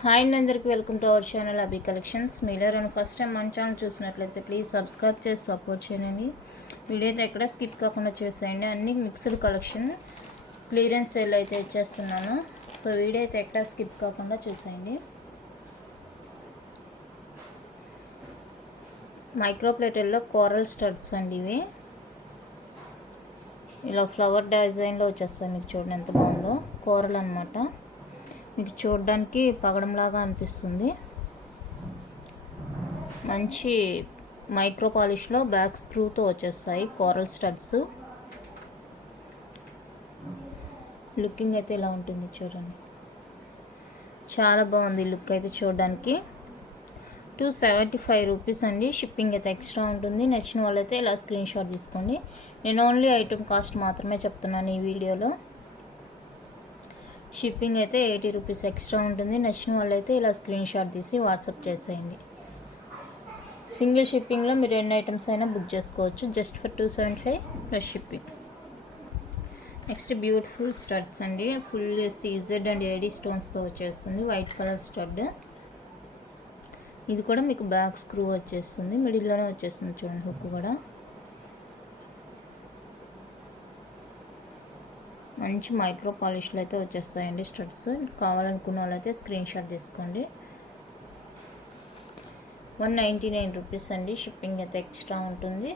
Hi అండి, అందరికి welcome to our channel Abhi collections. మీరు ఎవరైనా ఫస్ట్ టైం మన ఛానల్ చూసినట్లయితే ప్లీజ్ సబ్స్క్రైబ్ చేసి సపోర్ట్ చేయండి. వీడియో అయితే ఎక్కడ స్కిప్ కాకుండా చూసేయండి. అన్ని మిక్స్డ్ కలెక్షన్ క్లియరెన్స్ సేల్ అయితే ఇచ్చేస్తున్నాను. సో వీడియో అయితే ఎక్కడ స్కిప్ కాకుండా చూసేయండి. మైక్రో ప్లేటర్లో కోరల్ స్టడ్స్ అండి ఇవి. ఇలా ఫ్లవర్ డిజైన్లో వచ్చేస్తాయి. మీకు చూడండి ఎంత బాగుందో. కోరల్ అనమాట. మీకు చూడడానికి పగడంలాగా అనిపిస్తుంది. మంచి మైక్రో పాలిష్లో బ్యాక్ స్క్రూతో వచ్చేస్తాయి కోరల్ స్టడ్స్. లుకింగ్ అయితే ఇలా ఉంటుంది చూడండి. చాలా బాగుంది లుక్ అయితే చూడడానికి. 275 రూపీస్ అండి. షిప్పింగ్ అయితే ఎక్స్ట్రా ఉంటుంది. నచ్చిన వాళ్ళైతే ఇలా స్క్రీన్ షాట్ తీసుకోండి. నేను ఓన్లీ ఐటమ్ కాస్ట్ మాత్రమే చెప్తున్నాను ఈ వీడియోలో. షిప్పింగ్ అయితే 80 రూపీస్ ఎక్స్ట్రా ఉంటుంది. నచ్చిన వాళ్ళైతే ఇలా స్క్రీన్ షాట్ తీసి వాట్సాప్ చేసేయండి. సింగిల్ షిప్పింగ్లో మీరు ఎన్ని ఐటమ్స్ అయినా బుక్ చేసుకోవచ్చు. Just for 275 plus shipping. Next beautiful studs అండి. ఫుల్ సీజెడ్ అండ్ ఏడీ స్టోన్స్తో వచ్చేస్తుంది. White colour stud. ఇది కూడా మీకు బ్యాక్ స్క్రూ వచ్చేస్తుంది. మిడిల్లోనే వచ్చేస్తుంది చూడండి. హుక్ కూడా మంచి మైక్రో పాలిష్లు అయితే వచ్చేస్తాయండి స్టడ్స్. కావాలనుకున్న వాళ్ళైతే స్క్రీన్ షాట్ తీసుకోండి. 199 రూపీస్ అండి. షిప్పింగ్ అయితే ఎక్స్ట్రా ఉంటుంది.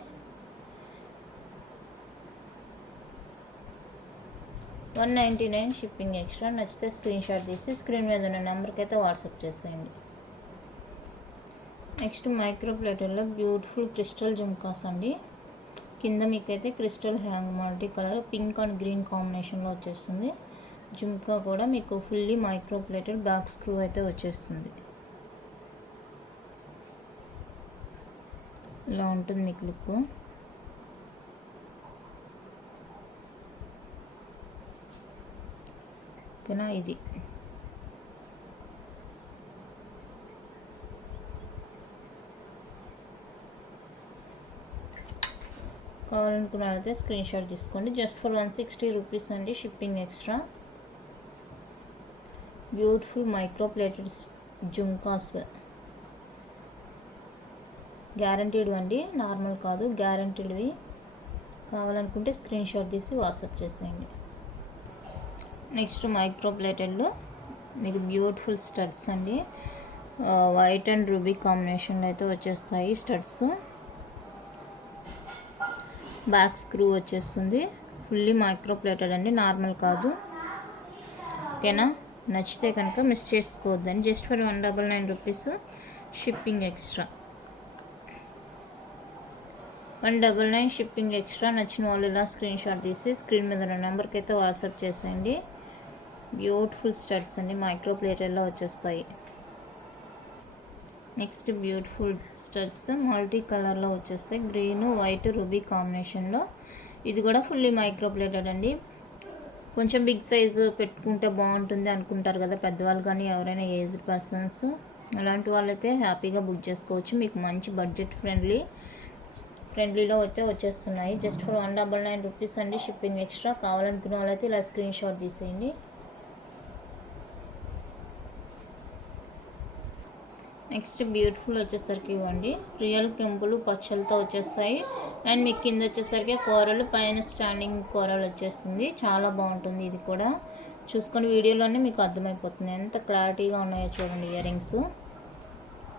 199 షిప్పింగ్ ఎక్స్ట్రా. నచ్చితే స్క్రీన్ షాట్ తీసి స్క్రీన్ మీద ఉన్న నెంబర్కి అయితే వాట్సాప్ చేసేయండి. నెక్స్ట్ మైక్రో ప్లేటర్లో బ్యూటిఫుల్ క్రిస్టల్ జుమ్కాస్ అండి. కింద మీకైతే crystal hang multi colour pink and green కాంబినేషన్లో వచ్చేస్తుంది. జుమ్కా కూడా మీకు fully micro plated back screw అయితే వచ్చేస్తుంది. ఇలా ఉంటుంది మీకు లుక్. ఓకేనా. ఇది కావాలనుకున్నారైతే స్క్రీన్ షాట్ తీసుకోండి. జస్ట్ ఫర్ 160 రూపీస్ అండి. Shipping extra. Beautiful micro plated jhumkas. Guaranteed అండి, నార్మల్ కాదు, గ్యారంటీడ్వి. కావాలనుకుంటే స్క్రీన్ షాట్ తీసి వాట్సాప్ చేసేయండి. నెక్స్ట్ మైక్రో ప్లేటెడ్లో మీకు బ్యూటిఫుల్ స్టడ్స్ అండి. వైట్ అండ్ రూబీ కాంబినేషన్లో అయితే వచ్చేస్తాయి స్టడ్స్. బ్యాక్ స్క్రూ వచ్చేస్తుంది. ఫుల్లీ మైక్రో ప్లేటెడ్ అండి, నార్మల్ కాదు. ఓకేనా. నచ్చితే కనుక మిస్ చేసుకోవద్దండి. Just for 199 rupees. Shipping extra. 199 shipping extra. నచ్చిన వాళ్ళు ఇలా స్క్రీన్ షాట్ తీసి స్క్రీన్ మీద ఉన్న నెంబర్కి అయితే వాట్సాప్ చేసేయండి. బ్యూటిఫుల్ స్టడ్స్ అండి, మైక్రో ప్లేటెడ్లో వచ్చేస్తాయి. నెక్స్ట్ బ్యూటిఫుల్ స్టడ్స్ మల్టీ కలర్లో వచ్చేస్తాయి. గ్రీన్ వైట్ రూబీ కాంబినేషన్లో. ఇది కూడా ఫుల్లీ మైక్రో ప్లేటెడ్ అండి. కొంచెం బిగ్ సైజు పెట్టుకుంటే బాగుంటుంది అనుకుంటారు కదా పెద్దవాళ్ళు కానీ ఎవరైనా ఏజ్డ్ పర్సన్స్. అలాంటి వాళ్ళైతే హ్యాపీగా బుక్ చేసుకోవచ్చు. మీకు మంచి బడ్జెట్ ఫ్రెండ్లీలో అయితే వచ్చేస్తున్నాయి. జస్ట్ ఫర్ 199 రూపీస్ అండి. Shipping extra. కావాలనుకున్న వాళ్ళైతే ఇలా స్క్రీన్ షాట్ తీసేయండి. నెక్స్ట్ బ్యూటిఫుల్ వచ్చేసరికి ఇవ్వండి. రియల్ కెంపులు పచ్చలతో వచ్చేస్తాయి. అండ్ మీకు కింద వచ్చేసరికి కూరలు, పైన స్టాండింగ్ కూరలు వచ్చేస్తుంది. చాలా బాగుంటుంది. ఇది కూడా చూసుకొని వీడియోలోనే మీకు అర్థమైపోతుంది ఎంత క్లారిటీగా ఉన్నాయో చూడండి. ఇయర్ రింగ్స్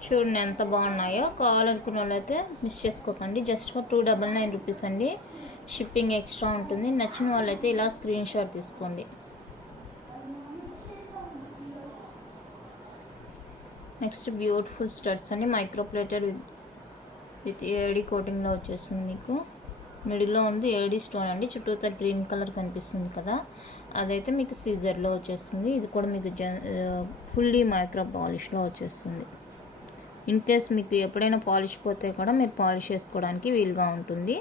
చూడండి ఎంత బాగున్నాయో. కావాలనుకున్న వాళ్ళైతే మిస్ చేసుకోకండి. జస్ట్ ఫర్ 299 రూపీస్ అండి. షిప్పింగ్ ఎక్స్ట్రా ఉంటుంది. నచ్చిన వాళ్ళైతే ఇలా స్క్రీన్ షాట్ తీసుకోండి. నెక్స్ట్ బ్యూటిఫుల్ స్టడ్స్ అండి. మైక్రో ప్లేటెడ్ విత్ ఏడీ కోటింగ్లో వచ్చేస్తుంది. మీకు మిడిల్లో ఉంది ఏడీ స్టోన్ అండి. చుట్టూతా గ్రీన్ కలర్ కనిపిస్తుంది కదా, అదైతే మీకు సీజర్లో వచ్చేస్తుంది. ఇది కూడా మీకు ఫుల్లీ మైక్రో పాలిష్లో వచ్చేస్తుంది. ఇన్ కేస్ మీకు ఎప్పుడైనా పాలిష్ పోతే కూడా మీరు పాలిష్ చేసుకోవడానికి వీలుగా ఉంటుంది.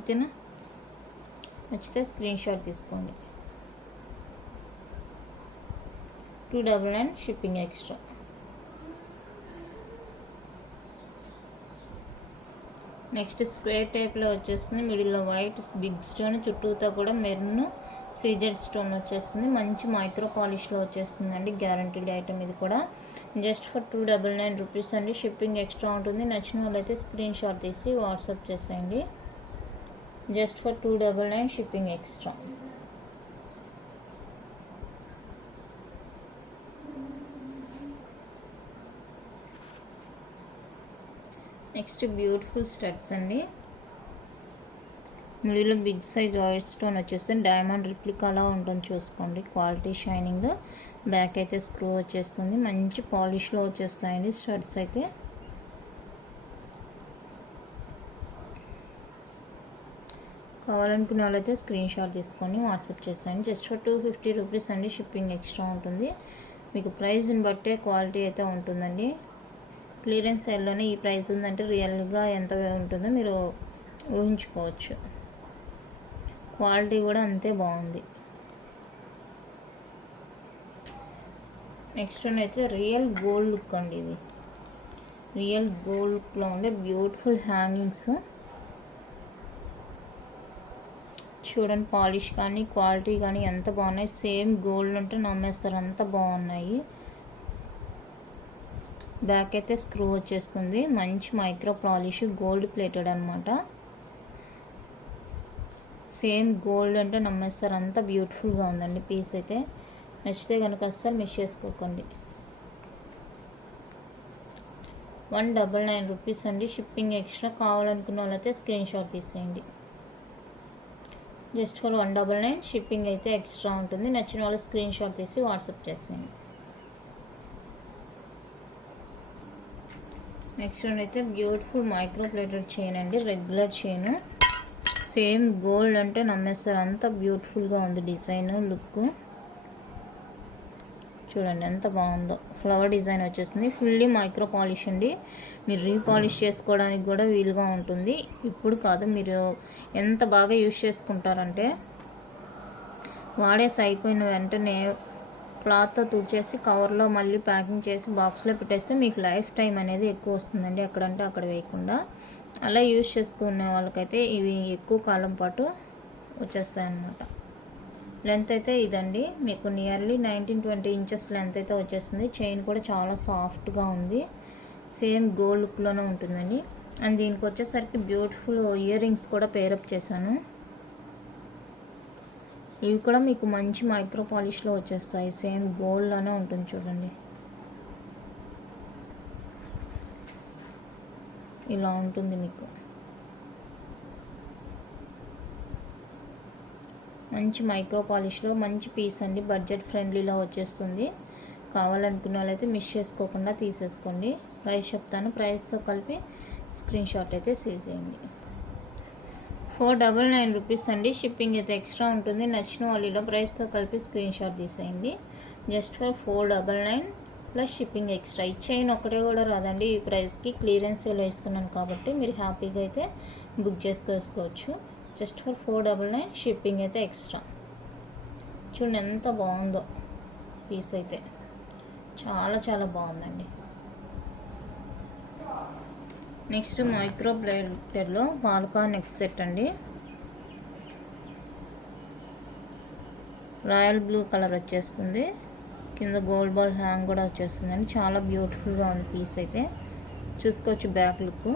ఓకేనా. నచ్చితే స్క్రీన్ షాట్ తీసుకోండి. 299 షిప్పింగ్ ఎక్స్ట్రా. నెక్స్ట్ స్క్వేర్ టైప్లో వచ్చేస్తుంది. మిడిల్లో వైట్ బిగ్ స్టోన్, చుట్టూతో కూడా మెరూన్ సీజెడ్ స్టోన్ వచ్చేస్తుంది. మంచి మైక్రో పాలిష్లో వచ్చేస్తుందండి. గ్యారంటీడ్ ఐటమ్ ఇది కూడా. జస్ట్ ఫర్ 299 రూపీస్ అండి. షిప్పింగ్ ఎక్స్ట్రా ఉంటుంది. నచ్చిన వాళ్ళైతే స్క్రీన్ షాట్ తీసి వాట్సాప్ చేసేయండి. Just for 299 shipping extra. Next beautiful studs అండి. మిడిల్లో బిగ్ సైజ్ వైట్ స్టోన్ వచ్చేస్తుంది. డైమండ్ రిప్లికాలా ఉంటుంది చూసుకోండి. Quality shining. బ్యాక్ అయితే స్క్రూ వచ్చేస్తుంది. మంచి పాలిష్లో వచ్చేస్తాయండి స్టడ్స్ అయితే. కావాలనుకునే వాళ్ళైతే స్క్రీన్ షాట్ తీసుకొని వాట్సాప్ చేస్తాను. జస్ట్ ఫర్ 250 రూపీస్ అండి. షిప్పింగ్ ఎక్స్ట్రా ఉంటుంది. మీకు ప్రైస్ని బట్టే క్వాలిటీ అయితే ఉంటుందండి. క్లియరెన్స్ సేల్లోనే ఈ ప్రైస్ ఉందంటే రియల్గా ఎంత ఉంటుందో మీరు ఊహించుకోవచ్చు. క్వాలిటీ కూడా అంతే బాగుంది. నెక్స్ట్ వన్ అయితే రియల్ గోల్డ్ లుక్ అండి. ఇది రియల్ గోల్డ్ లుక్లో ఉండే బ్యూటిఫుల్ హ్యాంగింగ్స్. చూడండి పాలిష్ కానీ క్వాలిటీ కానీ ఎంత బాగున్నాయి. సేమ్ గోల్డ్ అంటే నమ్మేస్తారు, అంత బాగున్నాయి. బ్యాక్ అయితే స్క్రూ వచ్చేస్తుంది. మంచి మైక్రో పాలిష్, గోల్డ్ ప్లేటెడ్ అనమాట. సేమ్ గోల్డ్ అంటే నమ్మేస్తారు, అంత బ్యూటిఫుల్గా ఉందండి పీస్ అయితే. నచ్చితే కనుక అస్సలు మిస్ చేసుకోకండి. 199 రూపీస్ అండి. Shipping extra. కావాలనుకున్న వాళ్ళైతే స్క్రీన్ షాట్ తీసేయండి. జస్ట్ ఫర్ 199 షిప్పింగ్ అయితే ఎక్స్ట్రా ఉంటుంది. నచ్చిన వాళ్ళు స్క్రీన్ షాట్ తీసి వాట్సాప్ చేసేయండి. నెక్స్ట్ వన్ అయితే బ్యూటిఫుల్ మైక్రో ప్లేటెడ్ చైన్ అండి. Regular chain. సేమ్ గోల్డ్ అంటే నమ్మేస్తారు, అంత బ్యూటిఫుల్గా ఉంది డిజైన్, లుక్. చూడండి ఎంత బాగుందో. ఫ్లవర్ డిజైన్ వచ్చేస్తుంది. ఫుల్లీ మైక్రో పాలిష్ అండి. మీరు రీపాలిష్ చేసుకోవడానికి కూడా వీలుగా ఉంటుంది. ఇప్పుడు కాదు, మీరు ఎంత బాగా యూజ్ చేసుకుంటారంటే వాడేసి అయిపోయిన వెంటనే క్లాత్తో తుడిచేసి కవర్లో మళ్ళీ ప్యాకింగ్ చేసి బాక్స్లో పెట్టేస్తే మీకు లైఫ్ టైం అనేది ఎక్కువ వస్తుందండి. ఎక్కడంటే అక్కడ వేయకుండా అలా యూజ్ చేసుకునే వాళ్ళకైతే ఇవి ఎక్కువ కాలం పాటు వచ్చేస్తాయన్నమాట. లెంత్ అయితే ఇదండి. మీకు నియర్లీ 19-20 ఇంచెస్ లెంత్ అయితే వచ్చేస్తుంది. చైన్ కూడా చాలా సాఫ్ట్గా ఉంది. సేమ్ గోల్డ్ లుక్లోనే ఉంటుందండి. అండ్ దీనికి వచ్చేసరికి బ్యూటిఫుల్ ఇయర్ రింగ్స్ కూడా పేరప్ చేశాను. ఇవి కూడా మీకు మంచి మైక్రో పాలిష్లో వచ్చేస్తాయి. సేమ్ గోల్డ్లోనే ఉంటుంది చూడండి. ఇలా ఉంటుంది మీకు. మంచి మైక్రో పాలిష్లో మంచి పీస్ అండి. బడ్జెట్ ఫ్రెండ్లీలో వచ్చేస్తుంది. కావాలనుకున్న వాళ్ళైతే మిస్ చేసుకోకుండా తీసేసుకోండి. ప్రైస్ చెప్తాను, ప్రైస్తో కలిపి స్క్రీన్ షాట్ అయితే తీసేయండి. 499 రూపీస్ అండి. షిప్పింగ్ అయితే ఎక్స్ట్రా ఉంటుంది. నచ్చిన వాళ్ళలో ప్రైస్తో కలిపి స్క్రీన్ షాట్ తీసేయండి. Just for 499 plus shipping extra. ఈ చైన్ ఒకటే కూడా రాదండి ఈ ప్రైస్కి. క్లియరెన్స్ సేల్ ఇస్తున్నాను కాబట్టి మీరు హ్యాపీగా అయితే బుక్ చేసుకోవచ్చు. జస్ట్ ఫర్ 499 షిప్పింగ్ అయితే ఎక్స్ట్రా. చూడండి ఎంత బాగుందో పీస్ అయితే. చాలా చాలా బాగుందండి. Next micro ప్లేటెడ్లో polka neck set అండి. రాయల్ బ్లూ కలర్ వచ్చేస్తుంది. కింద గోల్డ్ బాల్ హ్యాంగ్ కూడా వచ్చేస్తుందండి. చాలా బ్యూటిఫుల్గా ఉంది పీస్ అయితే. చూసుకోవచ్చు బ్యాక్ లుక్.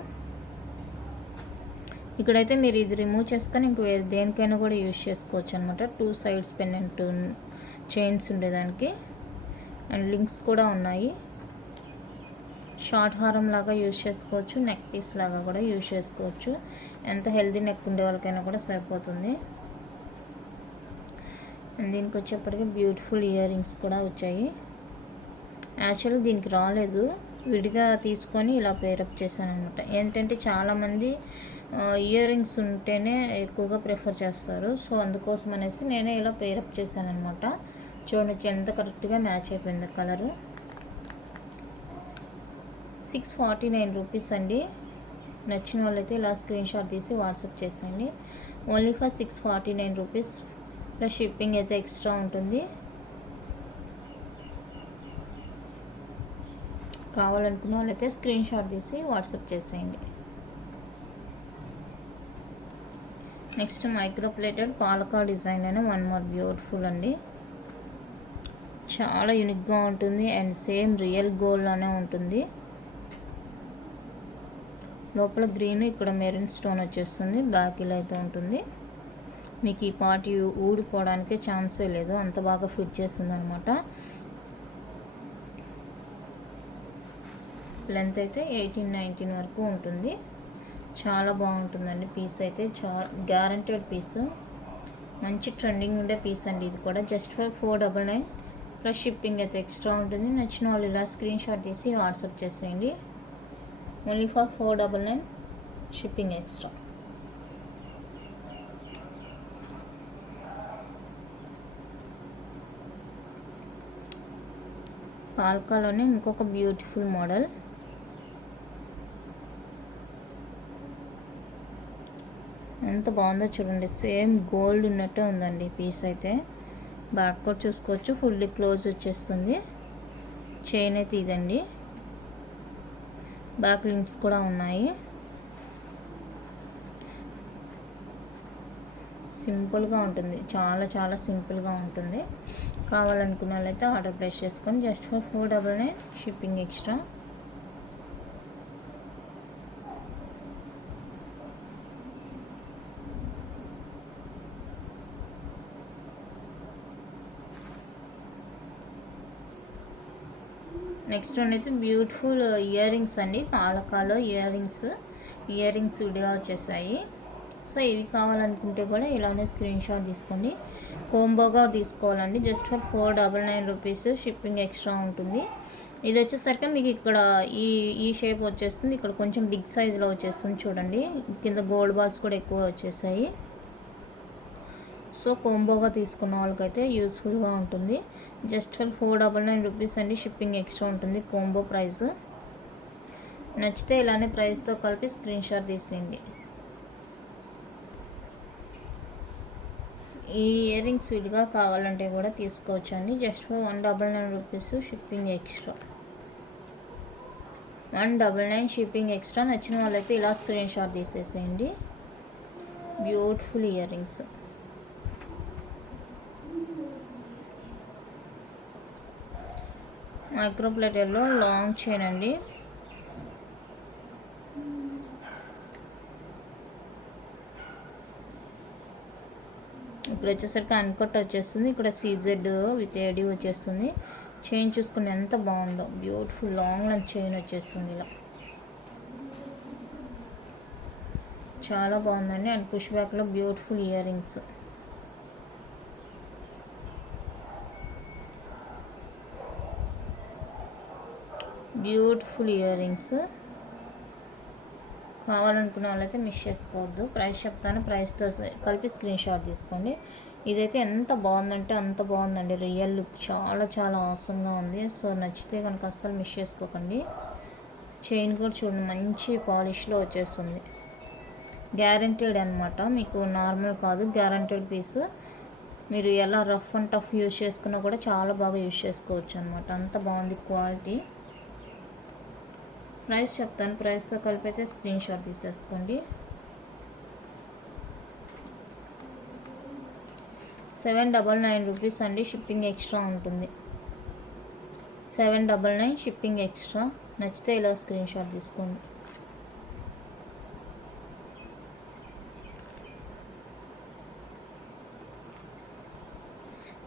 ఇక్కడైతే మీరు ఇది రిమూవ్ చేసుకొని ఇంక దేనికైనా కూడా యూజ్ చేసుకోవచ్చు అనమాట. 2 సైడ్స్ పెండెంట్ చైన్స్ ఉండేదానికి. అండ్ లింక్స్ కూడా ఉన్నాయి. షార్ట్ హారం లాగా యూజ్ చేసుకోవచ్చు, నెక్ పీస్ లాగా కూడా యూజ్ చేసుకోవచ్చు. ఎంత హెల్దీ నెక్ ఉండే వాళ్ళకైనా కూడా సరిపోతుంది. అండ్ దీనికి వచ్చేప్పటికీ బ్యూటిఫుల్ ఇయర్ రింగ్స్ కూడా వచ్చాయి. యాక్చువల్గా దీనికి రాలేదు, విడిగా తీసుకొని ఇలా పేరప్ చేశాను అనమాట. ఏంటంటే చాలామంది ఇయర్ రింగ్స్ ఉంటేనే ఎక్కువగా ప్రిఫర్ చేస్తారు. సో అందుకోసం అనేసి నేనే ఇలా పేరప్ చేశాను అనమాట. చూడండి ఎంత కరెక్ట్గా మ్యాచ్ అయిపోయింది కలరు. 649 రూపీస్ అండి. నచ్చిన వాళ్ళైతే ఇలా స్క్రీన్ షాట్ తీసి వాట్సాప్ చేసేయండి. Only for 649 rupees plus shipping అయితే ఎక్స్ట్రా ఉంటుంది. కావాలనుకున్న వాళ్ళైతే స్క్రీన్ షాట్ తీసి వాట్సాప్ చేసేయండి. నెక్స్ట్ మైక్రో ప్లేటెడ్ పాలకా డిజైన్ అనే వన్ మోర్ బ్యూటిఫుల్ అండి. చాలా యూనిక్గా ఉంటుంది అండ్ సేమ్ రియల్ గోల్డ్ అనే ఉంటుంది. లోపల గ్రీన్, ఇక్కడ మెరూన్ స్టోన్ వచ్చేస్తుంది. బ్యాక్ ఇలా అయితే ఉంటుంది. మీకు ఈ పార్ట్ ఊడిపోవడానికి ఛాన్సే లేదు, అంత బాగా ఫిట్ చేస్తుంది అనమాట. లెంత్ అయితే 18-19 వరకు ఉంటుంది. చాలా బాగుంటుందండి పీస్ అయితే. గ్యారంటెడ్ పీస్, మంచి ట్రెండింగ్ ఉండే పీస్ అండి ఇది కూడా. జస్ట్ ఫర్ 499 ప్లస్ షిప్పింగ్ అయితే ఎక్స్ట్రా ఉంటుంది. నచ్చిన వాళ్ళు ఇలా స్క్రీన్ షాట్ తీసి వాట్సాప్ చేసేయండి. Only for 499 shipping extra. పాల్కాలోనే ఇంకొక బ్యూటిఫుల్ మోడల్. ఎంత బాగుందో చూడండి, సేమ్ గోల్డ్ ఉన్నట్టే ఉందండి పీస్ అయితే. బ్యాక్ కూడా చూసుకోవచ్చు, ఫుల్లీ క్లోజ్ వచ్చేస్తుంది. చైన్ అయితే ఇదండి, బ్యాక్ లింక్స్ కూడా ఉన్నాయి. సింపుల్గా ఉంటుంది, చాలా చాలా సింపుల్గా ఉంటుంది. కావాలనుకున్న వాళ్ళైతే ఆర్డర్ ప్లేస్ చేసుకొని just for 499 shipping extra. Next one అయితే బ్యూటిఫుల్ ఇయర్ రింగ్స్ అండి. పాలకాలో ఇయర్ రింగ్స్ విడిగా వచ్చేసాయి. సో ఇవి కావాలనుకుంటే కూడా ఇలానే స్క్రీన్ షాట్ తీసుకోండి. కోంబోగా తీసుకోవాలండి. Just for 499 rupees shipping extra ఉంటుంది. ఇది వచ్చేసరికి మీకు ఇక్కడ ఈ షేప్ వచ్చేస్తుంది. ఇక్కడ కొంచెం బిగ్ సైజ్లో వచ్చేస్తుంది చూడండి. కింద గోల్డ్ బాల్స్ కూడా ఎక్కువ వచ్చేసాయి. సో కోంబోగా తీసుకున్న వాళ్ళకైతే యూస్ఫుల్గా ఉంటుంది. జస్ట్ ఫర్ 499 రూపీస్ అండి, షిప్పింగ్ ఎక్స్ట్రా ఉంటుంది. కోంబో ప్రైస్ నచ్చితే ఇలానే ప్రైస్తో కలిపి స్క్రీన్ షాట్ తీసేయండి. ఈ ఇయర్ రింగ్స్ విడిగా కావాలంటే కూడా తీసుకోవచ్చు అండి. Just for 199 rupees shipping extra. 199 shipping extra. నచ్చిన వాళ్ళైతే ఇలా స్క్రీన్ షాట్ తీసేసేయండి. Beautiful ear rings. మైక్రో ప్లేటర్లో లాంగ్ చైన్ అండి. ఇప్పుడు వచ్చేసరికి అన్కట్ వచ్చేస్తుంది. ఇక్కడ సీజెడ్ విత్ ఏడి వచ్చేస్తుంది. చైన్ చూసుకుని ఎంత బాగుందో, బ్యూటిఫుల్ లాంగ్ లెంత్ చైన్ వచ్చేస్తుంది ఇలా. చాలా బాగుందండి. అండ్ పుష్ బ్యాక్లో beautiful ear rings. Beautiful ear rings. కావాలనుకున్న వాళ్ళైతే మిస్ చేసుకోవద్దు. ప్రైస్ చెప్తాను, ప్రైస్తో కలిపి స్క్రీన్ షాట్ తీసుకోండి. ఇదైతే ఎంత బాగుందంటే అంత బాగుందండి. రియల్ లుక్ చాలా చాలా అవసరంగా ఉంది. సో నచ్చితే కనుక అస్సలు మిస్ చేసుకోకండి. చైన్ కూడా చూడండి, మంచి పాలిష్లో వచ్చేస్తుంది. గ్యారంటీడ్ అనమాట, మీకు నార్మల్ కాదు, గ్యారంటీడ్ పీస్. మీరు ఎలా రఫ్ అండ్ టఫ్ యూజ్ చేసుకున్నా కూడా చాలా బాగా యూజ్ చేసుకోవచ్చు అనమాట. అంత బాగుంది క్వాలిటీ. ప్రైస్ చెప్తాను, ప్రైస్తో కలిపి అయితే స్క్రీన్ షాట్ తీసేసుకోండి. 799 రూపీస్ అండి, షిప్పింగ్ ఎక్స్ట్రా ఉంటుంది. 799 షిప్పింగ్ ఎక్స్ట్రా. నచ్చితే ఇలా స్క్రీన్ షాట్ తీసుకోండి.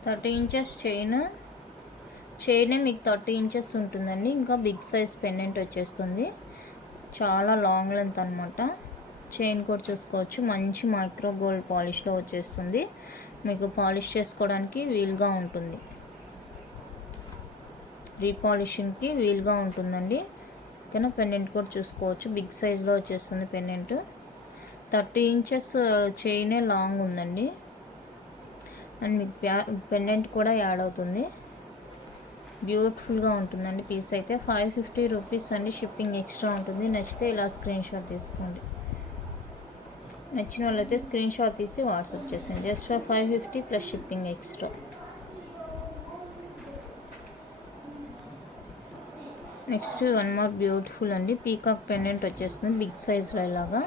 థర్టీ ఇంచెస్ చైన్ మీకు 30 ఇంచెస్ ఉంటుందండి. ఇంకా బిగ్ సైజ్ పెండెంట్ వచ్చేస్తుంది. చాలా లాంగ్ లెంత్ అనమాట. చైన్ కూడా చూసుకోవచ్చు, మంచి మైక్రో గోల్డ్ పాలిష్లో వచ్చేస్తుంది. మీకు పాలిష్ చేసుకోవడానికి వీలుగా ఉంటుంది, రీపాలిషింగ్కి వీలుగా ఉంటుందండి. ఓకేనా. పెండెంట్ కూడా చూసుకోవచ్చు, బిగ్ సైజ్లో వచ్చేస్తుంది పెండెంట్. 30 ఇంచెస్ చైనే లాంగ్ ఉందండి. అండ్ మీకు పెండెంట్ కూడా యాడ్ అవుతుంది. బ్యూటిఫుల్గా ఉంటుందండి పీస్ అయితే. 550 రూపీస్ అండి, షిప్పింగ్ ఎక్స్ట్రా ఉంటుంది. నచ్చితే ఇలా స్క్రీన్ షాట్ తీసుకోండి. నచ్చిన వాళ్ళైతే స్క్రీన్ షాట్ తీసి వాట్సాప్ చేసేయండి. Just for 550 plus shipping extra. Next one more beautiful అండి, పీకాక్ పెండెంట్ వచ్చేస్తుంది బిగ్ సైజ్లో ఇలాగా.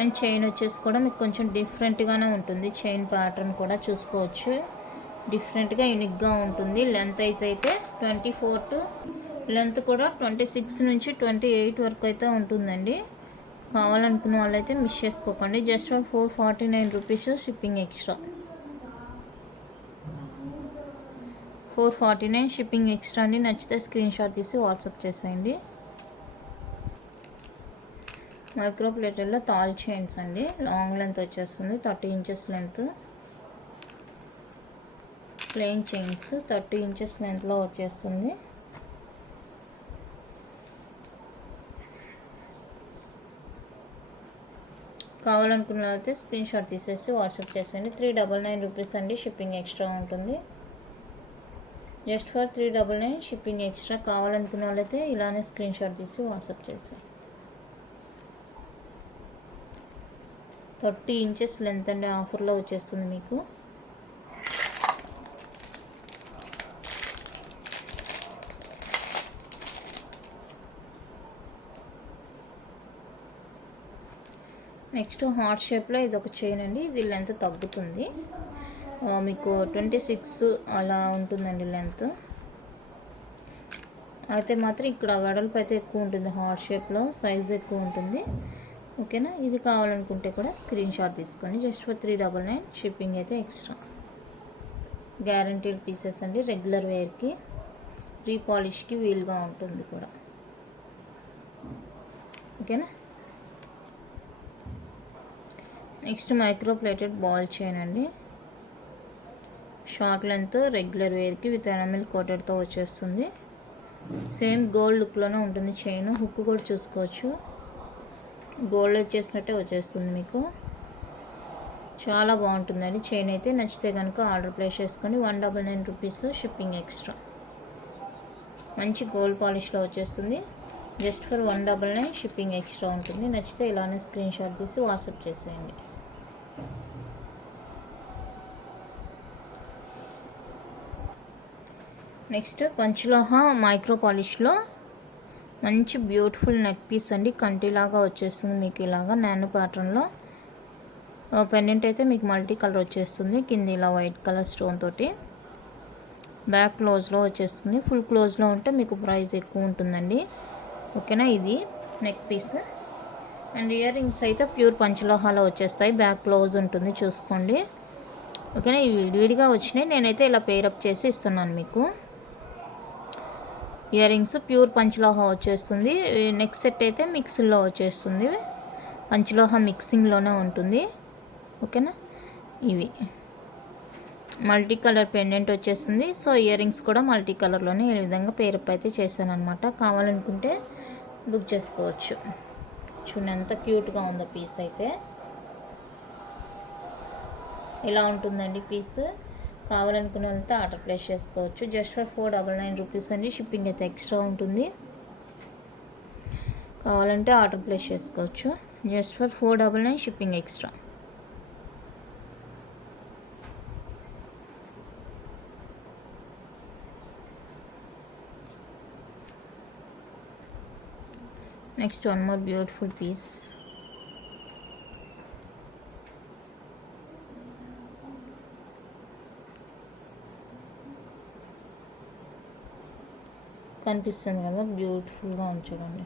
అండ్ చైన్ వచ్చేసి కూడా మీకు కొంచెం డిఫరెంట్గానే ఉంటుంది. చైన్ ప్యాటర్న్ కూడా చూసుకోవచ్చు, డిఫరెంట్గా యూనిక్గా ఉంటుంది. లెంత్ వైజ్ అయితే 24 టు లెంత్ కూడా 26 నుంచి 28 వరకు అయితే ఉంటుందండి. కావాలనుకున్న వాళ్ళైతే మిస్ చేసుకోకండి. Just for 449 rupees shipping extra. 449 shipping extra అండి. నచ్చితే స్క్రీన్ షాట్ తీసి వాట్సాప్ చేసేయండి. మైక్రో ప్లేటర్లో తాల్ చైన్స్ అండి. లాంగ్ లెంత్ వచ్చేస్తుంది, 30 inches length. Plain chains 30 inches లెంత్లో వచ్చేస్తుంది. కావాలనుకున్న అయితే స్క్రీన్ షాట్ తీసేసి వాట్సాప్ చేసేయండి. 399 రూపీస్ అండి. షిప్పింగ్ ఎక్స్ట్రా ఉంటుంది. Just for 399 shipping extra. కావాలనుకున్న వాళ్ళైతే ఇలానే స్క్రీన్ షాట్ తీసి వాట్సాప్ చేసేయండి. 30 ఇంచెస్ లెంత్ అండి. ఆఫర్లో వచ్చేస్తుంది మీకు. నెక్స్ట్ హార్ట్ షేప్లో ఇది ఒక చైన్ అండి. ఇది లెంత్ తగ్గుతుంది, మీకు 26 అలా ఉంటుందండి లెంత్. అయితే మాత్రం ఇక్కడ వెడల్పు అయితే ఎక్కువ ఉంటుంది, హార్ట్ షేప్లో సైజ్ ఎక్కువ ఉంటుంది. ఓకేనా. ఇది కావాలనుకుంటే కూడా స్క్రీన్ షాట్ తీసుకోండి. జస్ట్ ఫర్ 399 షిప్పింగ్ అయితే ఎక్స్ట్రా. గ్యారంటీడ్ పీసెస్ అండి. రెగ్యులర్ వేర్కి, రీపాలిష్కి వీలుగా ఉంటుంది కూడా. ఓకేనా. Next micro plated ball chain అండి. షార్ట్ లెంత్, రెగ్యులర్ వేర్కి విత్ ఎనామిల్ కోటెడ్తో వచ్చేస్తుంది. సేమ్ గోల్డ్ లుక్లోనే ఉంటుంది చైన్. హుక్ కూడా చూసుకోవచ్చు, గోల్డ్ వచ్చేసినట్టే వచ్చేస్తుంది మీకు. చాలా బాగుంటుందండి చైన్ అయితే. నచ్చితే కనుక ఆర్డర్ ప్లేస్ చేసుకొని 199 రూపీస్ షిప్పింగ్ ఎక్స్ట్రా. మంచి గోల్డ్ పాలిష్లో వచ్చేస్తుంది. జస్ట్ ఫర్ 199 షిప్పింగ్ ఎక్స్ట్రా ఉంటుంది. నచ్చితే ఇలానే స్క్రీన్ షాట్ తీసి వాట్సాప్ చేసేయండి. నెక్స్ట్ పంచలోహ మైక్రో పాలిష్లో మంచి బ్యూటిఫుల్ నెక్ పీస్ అండి. కంటిలాగా వచ్చేస్తుంది మీకు ఇలాగా నానో ప్యాటర్న్లో. పెండెంట్ అయితే మీకు మల్టీ కలర్ వచ్చేస్తుంది. కింద ఇలా వైట్ కలర్ స్టోన్ తోటి. బ్యాక్ క్లోజ్లో వచ్చేస్తుంది. ఫుల్ క్లోజ్లో ఉంటే మీకు ప్రైస్ ఎక్కువ ఉంటుందండి. ఓకేనా. ఇది neck piece. And ear rings అయితే ప్యూర్ పంచలోహాలో వచ్చేస్తాయి. బ్యాక్ క్లోజ్ ఉంటుంది, చూసుకోండి. ఓకేనా. ఇవి విడివిడిగా వచ్చినాయి, నేనైతే ఇలా పేరప్ చేసి ఇస్తున్నాను మీకు. ఇయర్ రింగ్స్ ప్యూర్ పంచలోహ వచ్చేస్తుంది. నెక్ సెట్ అయితే మిక్స్లో వచ్చేస్తుంది, పంచలోహ మిక్సింగ్లోనే ఉంటుంది. ఓకేనా. ఇవి మల్టీ కలర్ పెండెంట్ వచ్చేస్తుంది. సో ఇయర్ రింగ్స్ కూడా మల్టీ కలర్లోనే ఈ విధంగా పేరప్ అయితే చేశాను అనమాట. కావాలనుకుంటే బుక్ చేసుకోవచ్చు. చూడండి ఎంత క్యూట్గా ఉందో పీస్ అయితే. ఇలా ఉంటుందండి పీస్. కావాలనుకున్న వాళ్ళతో ఆర్డర్ ప్లేస్ చేసుకోవచ్చు. జస్ట్ ఫర్ 499 రూపీస్ అండి. షిప్పింగ్ అయితే ఎక్స్ట్రా ఉంటుంది. కావాలంటే ఆర్డర్ ప్లేస్ చేసుకోవచ్చు. Just for 499 shipping extra. Next one more beautiful piece. కనిపిస్తుంది కదా, బ్యూటిఫుల్గా ఉంది చూడండి.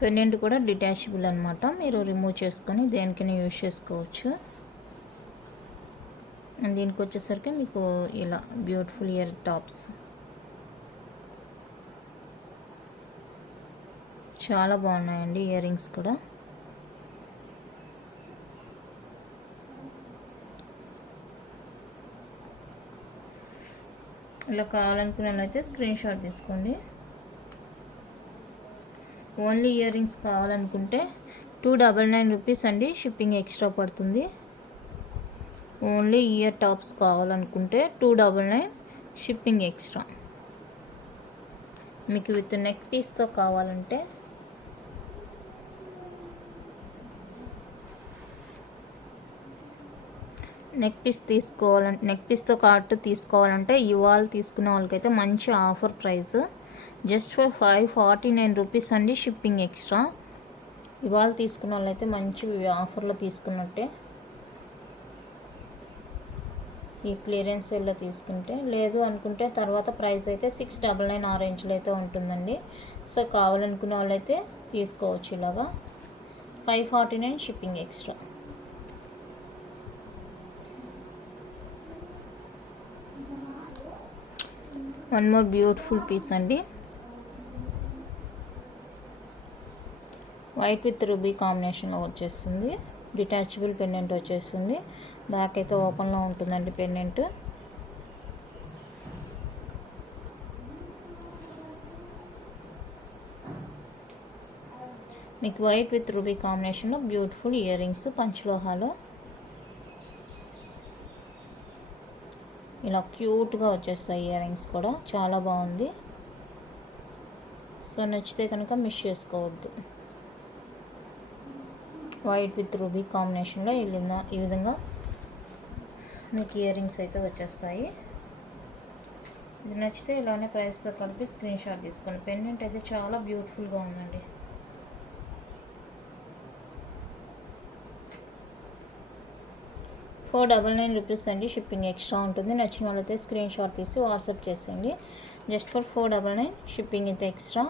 పెండెంట్ కూడా డిటాచబుల్ అనమాట. మీరు రిమూవ్ చేసుకొని దేనికైనా యూజ్ చేసుకోవచ్చు. అండ్ దీనికి వచ్చేసరికి మీకు ఇలా బ్యూటిఫుల్ ఇయర్ టాప్స్ చాలా బాగున్నాయండి. ఇయర్ రింగ్స్ కూడా ఇలా కావాలనుకునే వాళ్ళైతే స్క్రీన్ షాట్ తీసుకోండి. ఓన్లీ ఇయర్ రింగ్స్ కావాలనుకుంటే 299 రూపీస్ అండి. షిప్పింగ్ ఎక్స్ట్రా పడుతుంది. ఓన్లీ ఇయర్ టాప్స్ కావాలనుకుంటే 299 షిప్పింగ్ ఎక్స్ట్రా. మీకు విత్ నెక్ పీస్తో కావాలంటే నెక్ పీస్తో కార్ట్ తీసుకోవాలంటే ఇవాళ తీసుకునే వాళ్ళకైతే మంచి offer price just for 549 rupees అండి, షిప్పింగ్ ఎక్స్ట్రా. ఇవాళ తీసుకున్న వాళ్ళైతే మంచి ఆఫర్లో తీసుకున్నట్టే. ఈ క్లియరెన్స్ సేల్లో తీసుకుంటే, లేదు అనుకుంటే తర్వాత ప్రైస్ అయితే 699 ఆ రేంజ్లో అయితే ఉంటుందండి. సో కావాలనుకునే వాళ్ళైతే తీసుకోవచ్చు. ఇలాగా 549 shipping extra. One more beautiful piece అండి, వైట్ విత్ రూబీ కాంబినేషన్లో వచ్చేస్తుంది. డిటాచబుల్ పెండెంట్ వచ్చేస్తుంది. బ్యాక్ అయితే ఓపెన్లో ఉంటుందండి పెండెంట్. మీకు వైట్ విత్ రూబీ కాంబినేషన్లో బ్యూటిఫుల్ ఇయర్ రింగ్స్ పంచలోహాలో ఇలా క్యూట్గా వచ్చేస్తాయి. ఇయర్ రింగ్స్ కూడా చాలా బాగుంది. సో నచ్చితే కనుక మిస్ చేసుకోవద్దు. వైట్ విత్ రూబీ కాంబినేషన్లో ఈ విధంగా మీకు ఇయర్ రింగ్స్ అయితే వచ్చేస్తాయి. ఇది నచ్చితే ఇలానే ప్రైస్తో కలిపి స్క్రీన్ షాట్ తీసుకోండి. పెండెంట్ అయితే చాలా బ్యూటిఫుల్గా ఉందండి. ₹499 అండి, షిప్పింగ్ ఎక్స్ట్రా ఉంటుంది. నచ్చిన వాళ్ళైతే స్క్రీన్ షాట్ తీసి వాట్సాప్ చేసేయండి. జస్ట్ ఫర్ $499 షిప్పింగ్ అయితే ఎక్స్ట్రా.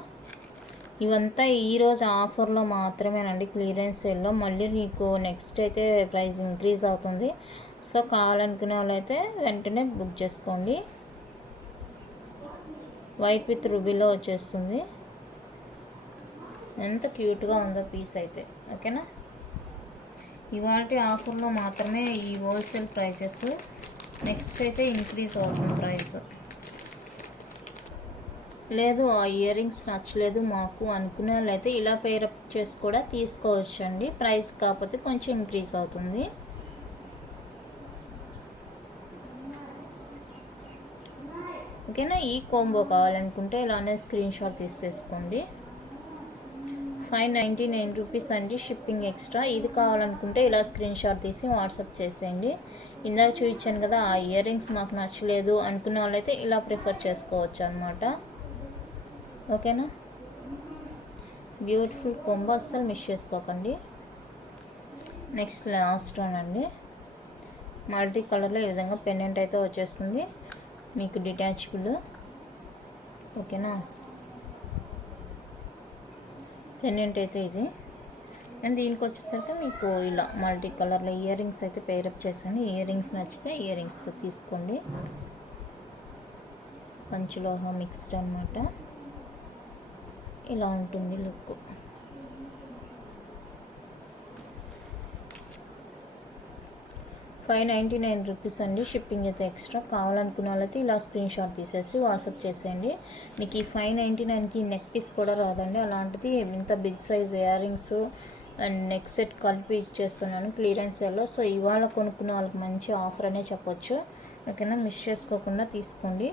ఇవంతా ఈరోజు ఆఫర్లో మాత్రమేనండి, క్లియరెన్స్ సేల్లో. మళ్ళీ మీకు నెక్స్ట్ అయితే ప్రైస్ ఇంక్రీజ్ అవుతుంది. సో కావాలనుకునే వాళ్ళైతే వెంటనే బుక్ చేసుకోండి. వైట్ విత్ రూబీలో వచ్చేస్తుంది. ఎంత క్యూట్గా ఉందో పీస్ అయితే. ఓకేనా, ఇవాళ ఆఫర్లో మాత్రమే ఈ హోల్సేల్ ప్రైజెస్. నెక్స్ట్ అయితే ఇంక్రీజ్ అవుతుంది ప్రైస్. లేదు ఆ ఇయర్ రింగ్స్ నచ్చలేదు మాకు అనుకునే వాళ్ళైతే ఇలా పేరప్ చేసి కూడా తీసుకోవచ్చు అండి. ప్రైస్ కాకపోతే కొంచెం ఇంక్రీజ్ అవుతుంది. ఓకేనా, ఈ కాంబో కావాలనుకుంటే ఇలానే స్క్రీన్ షాట్ తీసేసుకోండి. ₹599 అండి, షిప్పింగ్ ఎక్స్ట్రా. ఇది కావాలనుకుంటే ఇలా స్క్రీన్ షాట్ తీసి వాట్సాప్ చేసేయండి. ఇందాక చూపించాను కదా, ఆ ఇయర్ రింగ్స్ మాకు నచ్చలేదు అనుకునే వాళ్ళైతే ఇలా ప్రిఫర్ చేసుకోవచ్చు అనమాట. ఓకేనా, బ్యూటిఫుల్ కొంబో అస్సలు మిస్ చేసుకోకండి. నెక్స్ట్ లాస్ట్ వన్ అండి, మల్టీ కలర్లో ఈ విధంగా పెండెంట్ అయితే వచ్చేస్తుంది మీకు, డిటాచబుల్. ఓకేనా, పెండెంట్ అయితే ఇది. అండ్ దీనికి వచ్చేసరికి మీకు ఇలా మల్టీ కలర్లో ఇయర్ రింగ్స్ అయితే పేరప్ చేశాను. ఇయర్ రింగ్స్ నచ్చితే ఇయర్ రింగ్స్తో తీసుకోండి. పంచలోహ మిక్స్డ్ అనమాట. ఇలా ఉంటుంది లుక్. ₹599 అండి, షిప్పింగ్ అయితే ఎక్స్ట్రా. కావాలనుకున్న వాళ్ళైతే ఇలా స్క్రీన్ షాట్ తీసేసి వాట్సాప్ చేసేయండి. మీకు ఈ $599కి నెక్ పీస్ కూడా రాదండి. అలాంటిది ఇంత big size ear rings and neck set కలిపి ఇచ్చేస్తున్నాను క్లియరెన్స్ సేల్లో. సో ఇవాళ కొనుక్కున్న వాళ్ళకి మంచి ఆఫర్ అనే చెప్పొచ్చు. ఓకేనా, మిస్ చేసుకోకుండా తీసుకోండి.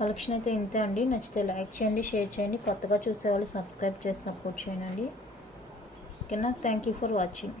కలెక్షన్ అయితే ఇంతే అండి. నచ్చితే లైక్ చేయండి, షేర్ చేయండి. కొత్తగా చూసేవాళ్ళు సబ్స్క్రైబ్ చేసి సపోర్ట్ చేయండి. ఓకేనా, థ్యాంక్ యూ ఫర్ వాచింగ్.